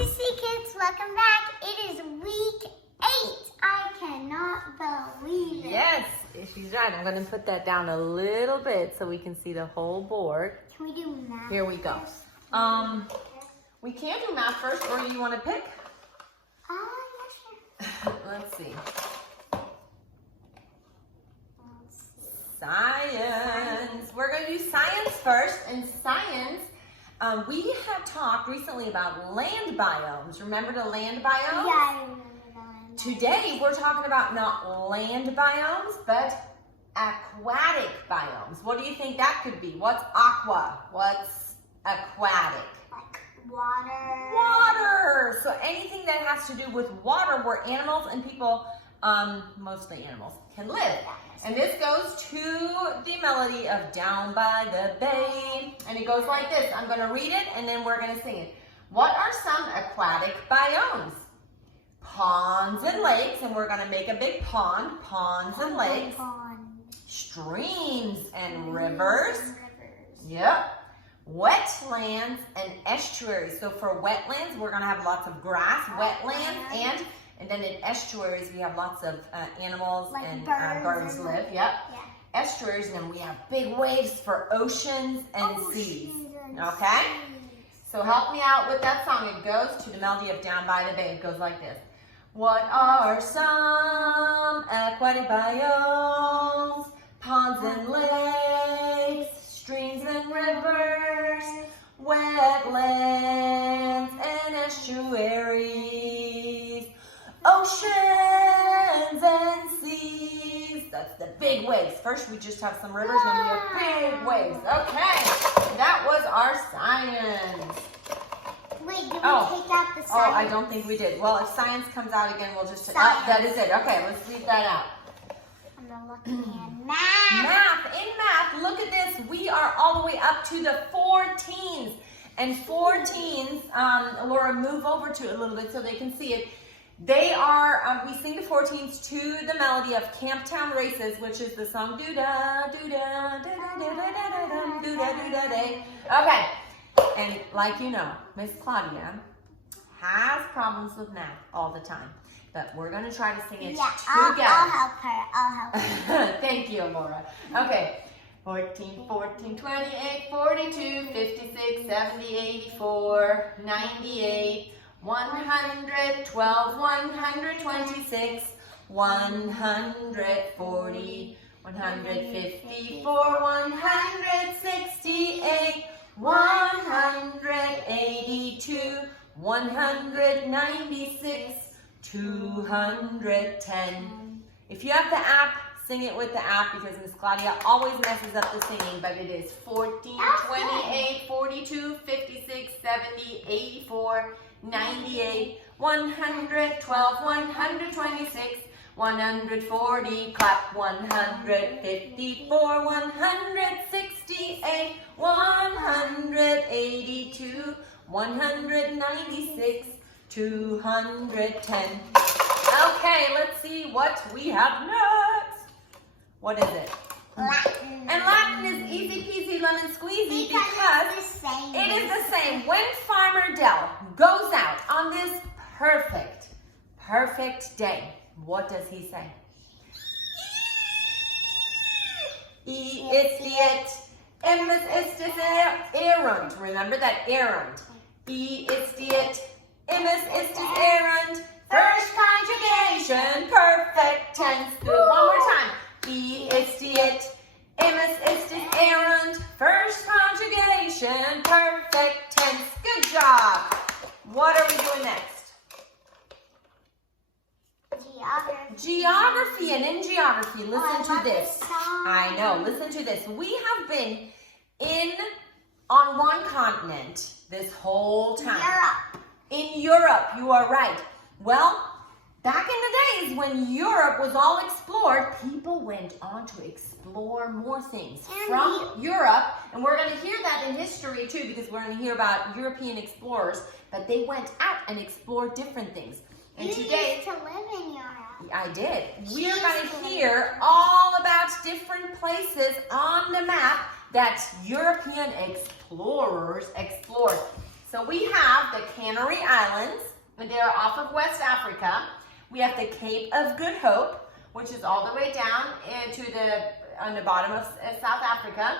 to Sea Kids. Welcome back. It is week 8. I cannot believe it. Yes, she's right. I'm going to put that down a little bit so we can see the whole board. Can we do math? Here we go. We can do math first, or do you want to pick? Yeah, sure. Let's see. Science. We're going to do science first. And science, we had talked recently about land biomes. Remember the land biomes? Yeah, I remember that. Today, we're talking about not land biomes, but aquatic biomes. What do you think that could be? What's aqua? What's aquatic? Like water. Water. So anything that has to do with water where animals and people, mostly animals, can live. And this goes to the melody of Down by the Bay. And it goes like this. I'm going to read it and then we're going to sing it. What are some aquatic biomes? Ponds and lakes, and we're going to make a big pond. Ponds and lakes. Streams and rivers. Yep. Wetlands and estuaries. So for wetlands, we're going to have lots of grass, wetlands, and then in estuaries, we have lots of animals like and birds live. Yep. Yeah. Estuaries, and then we have big waves for oceans and seas. Okay? So help me out with that song. It goes to the melody of Down by the Bay. It goes like this. What are some aquatic biomes? Ponds and lakes, streams and rivers, wetlands and estuaries, oceans and seas. That's the big waves. First we just have some rivers, then we have big waves. Okay, that was our science. Wait, did we take out the science? Oh, I don't think we did. Well, if science comes out again, we'll just... that is it. Okay, let's leave that out. I'm looking at math. Math. In math, look at this. We are all the way up to the 14s. And 14s, Laura, move over to it a little bit so they can see it. They are, we sing the 14s to the melody of Camptown Races, which is the song doo-da, doo-da, doo-da, doo-da, doo-da, doo-da, day. Okay. And like you know, Miss Claudia has problems with math all the time. But we're going to try to sing it together. I'll help her. I'll help her. Thank you, Laura. Okay. 14, 14, 28, 42, 56, 70, 84, 98, 100, 12, 126, 140, 154, 168, 182, 196, 210. If you have the app, sing it with the app because Miss Claudia always messes up the singing, but it is 14, 28, 42, 56, 70, 84, 98, 100, 12, 126, 140, clap, 154, 168, 182, 196, 210. Okay, let's see what we have next. What is it? Latin. And Latin is easy peasy lemon squeezy because it is the same. When Farmer Dell goes out on this perfect day, what does he say? Istiet, emes istis erund. Remember that erund. Istiet, emes istis erund. First conjugation, perfect tense. Do it one more time. Istiet, emes istis erund. First conjugation, perfect tense. Good job. What are we doing next? Geography. And in geography, listen to this. I know, listen to this. We have been on one continent this whole time. Europe. In Europe, you are right. Well, back in the days when Europe was all explored, people went on to explore more things from Europe. And we're going to hear that in history too, because we're going to hear about European explorers, but they went out and explored different things. And you today, used to live in Europe. I did. We are going to hear all about different places on the map that European explorers explored. So we have the Canary Islands, and they're off of West Africa. We have the Cape of Good Hope, which is all the way down on the bottom of South Africa.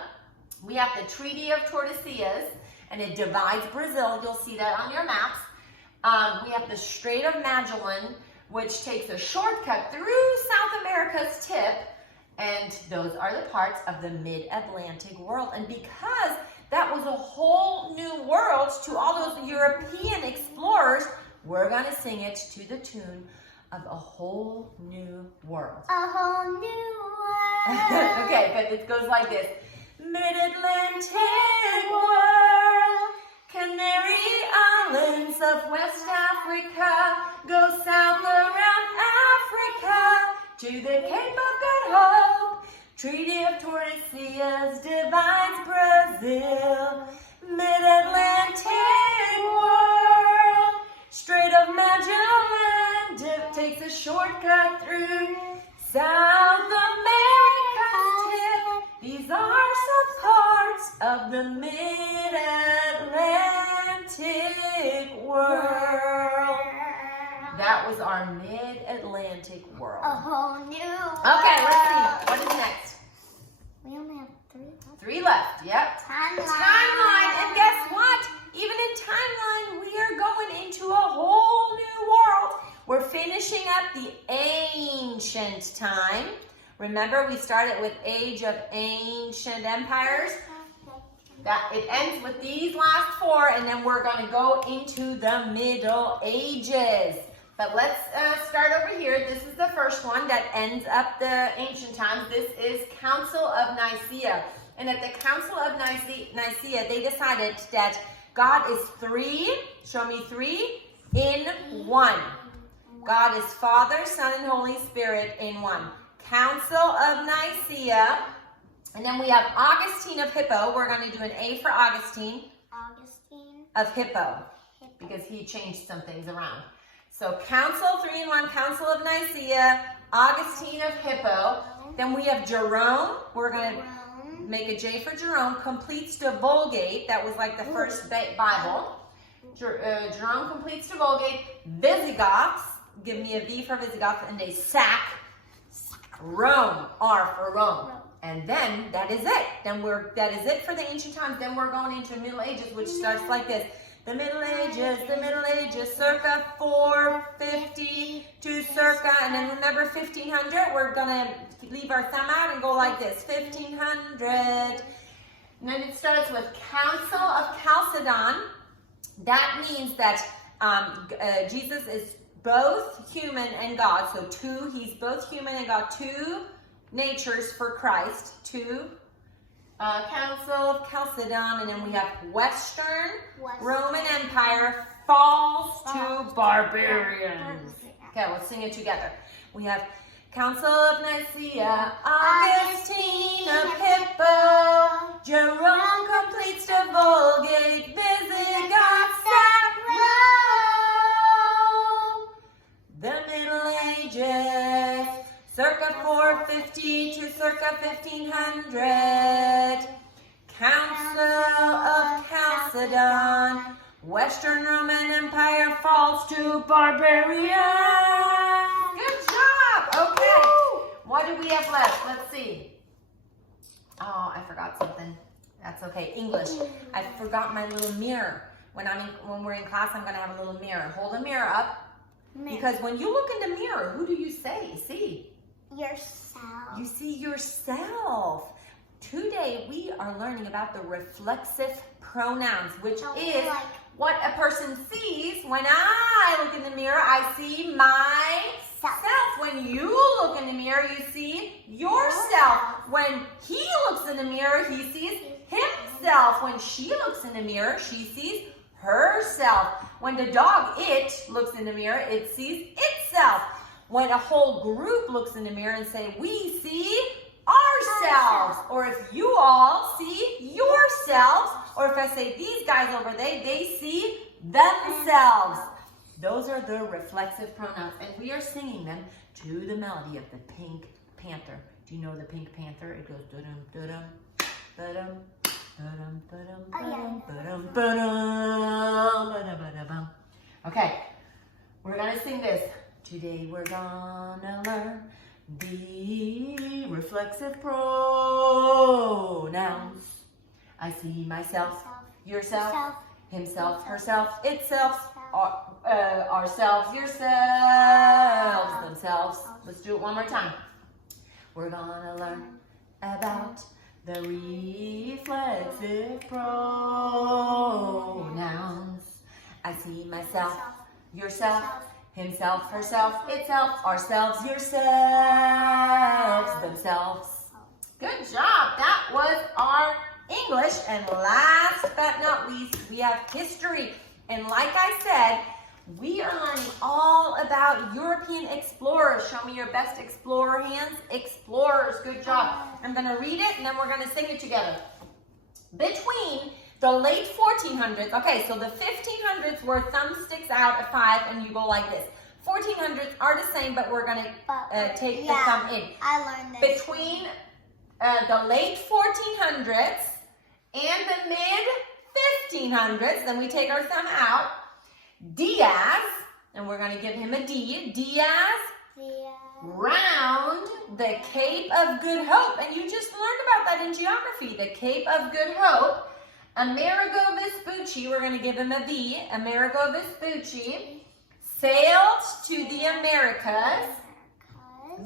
We have the Treaty of Tordesillas, and it divides Brazil. You'll see that on your maps. We have the Strait of Magellan, which takes a shortcut through South America's tip, and those are the parts of the mid-Atlantic world. And because that was a whole new world to all those European explorers, we're going to sing it to the tune of A Whole New World. A whole new world. Okay, but it goes like this. Mid-Atlantic world, Canary Islands of West Africa, go south around Africa to the Cape of Good Hope. Treaty of Tordesillas divides Brazil. Mid-Atlantic world, Strait of Magellan takes a shortcut through South America's tip. These are some parts of the mid-Atlantic world. That was our mid-Atlantic world. A whole new world. Okay, let's see. What is next? We only have 3 left. 3 left. Yep. Timeline. And guess what? Even in timeline, we are going into a whole new world. We're finishing up the ancient time. Remember, we started with Age of Ancient Empires. That it ends with these last 4, and then we're going to go into the Middle Ages. But let's start over here. This is the first one that ends up the ancient times. This is Council of Nicaea. And at the Council of Nicaea, they decided that God is 3, show me 3, in 1. God is Father, Son, and Holy Spirit in 1. Council of Nicaea. And then we have Augustine of Hippo. We're going to do an A for Augustine. Augustine of Hippo, because he changed some things around. So Council 3 in 1, Council of Nicaea, Augustine of Hippo. Then we have Jerome. We're going to make a J for Jerome. Completes the Vulgate. That was like the first Bible. Jerome completes the Vulgate. Visigoths. Give me a V for Visigoths. And they sack Rome. R for Rome. And then that is it. That is it for the ancient times. Then we're going into Middle Ages, which starts like this. The Middle Ages, circa 450 to circa, and then remember 1500, we're gonna leave our thumb out and go like this, 1500. And then it starts with Council of Chalcedon. That means that Jesus is both human and God. So he's both human and God, 2 natures for Christ, 2. Council of Chalcedon, and then we have Western Roman Empire falls to barbarians. Okay, let's sing it together. We have Council of Nicaea, Augustine of Hippo, Jerome completes the Vulgate, Visigoths sack Rome. The Middle Ages, circa 450 to circa 1500. Council of Chalcedon. Western Roman Empire falls to barbarians. Good job. Okay. What do we have left? Let's see. Oh, I forgot something. That's okay. English. I forgot my little mirror. When we're in class, I'm going to have a little mirror. Hold a mirror up. Because when you look in the mirror, who do you see? Yourself. You see yourself. Today we are learning about the reflexive pronouns, which is what a person sees. When I look in the mirror, I see myself. When you look in the mirror, you see yourself. When he looks in the mirror, he sees himself. When she looks in the mirror, she sees herself. When the dog, it, looks in the mirror, it sees itself. When a whole group looks in the mirror and say, we see ourselves, or if you all see yourselves, or if I say these guys over there, they see themselves. Those are the reflexive pronouns, and we are singing them to the melody of the Pink Panther. Do you know the Pink Panther? It goes da-dum, da-dum, da-dum, Okay, we're gonna sing this. Today we're gonna learn the reflexive pronouns. I see myself, yourself, himself, herself, itself, ourselves, yourselves, themselves. Let's do it one more time. We're gonna learn about the reflexive pronouns. I see myself, yourself, himself, herself, itself, ourselves, yourselves, themselves. Good job. That was our English. And last but not least, we have history. And like I said, we are learning all about European explorers. Show me your best explorer hands. Explorers. Good job. I'm going to read it and then we're going to sing it together. Between the late 1400s, okay, so the 1500s were thumb sticks out at 5 and you go like this. 1400s are the same, but we're going to take the thumb in. I learned this. Between the late 1400s and the mid 1500s, then we take our thumb out. Diaz, and we're going to give him a D. Diaz round the Cape of Good Hope. And you just learned about that in geography, the Cape of Good Hope. Amerigo Vespucci, we're going to give him a V. Amerigo Vespucci sailed to the Americas.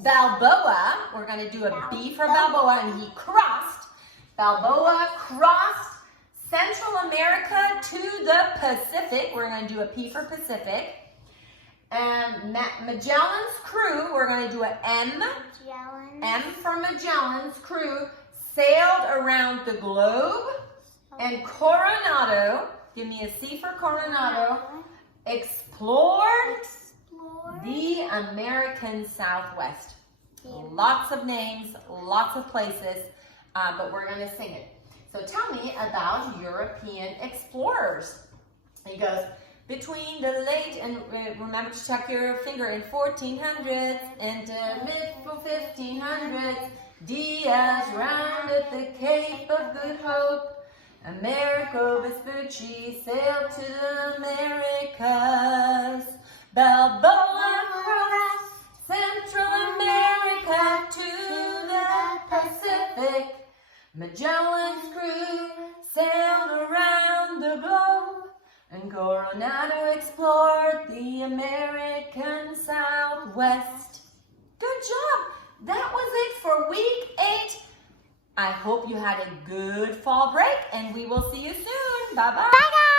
Balboa, we're going to do a B for Balboa, and he crossed. Balboa crossed Central America to the Pacific. We're going to do a P for Pacific. And Magellan's crew, we're going to do an M. M for Magellan's crew sailed around the globe. And Coronado, give me a C for Coronado, explored the American Southwest. Lots of names, lots of places, but we're going to sing it. So tell me about European explorers. He goes, between the late, and remember to tuck your finger in 1400s into mid 1500s, Diaz rounded the Cape of Good Hope. Amerigo Vespucci sailed to the Americas. Balboa crossed Central America to the Pacific. Magellan's crew sailed around the globe, and Coronado explored the American Southwest. Good job. That was it for week 8. I hope you had a good fall break, and we will see you soon. Bye-bye. Bye, guys.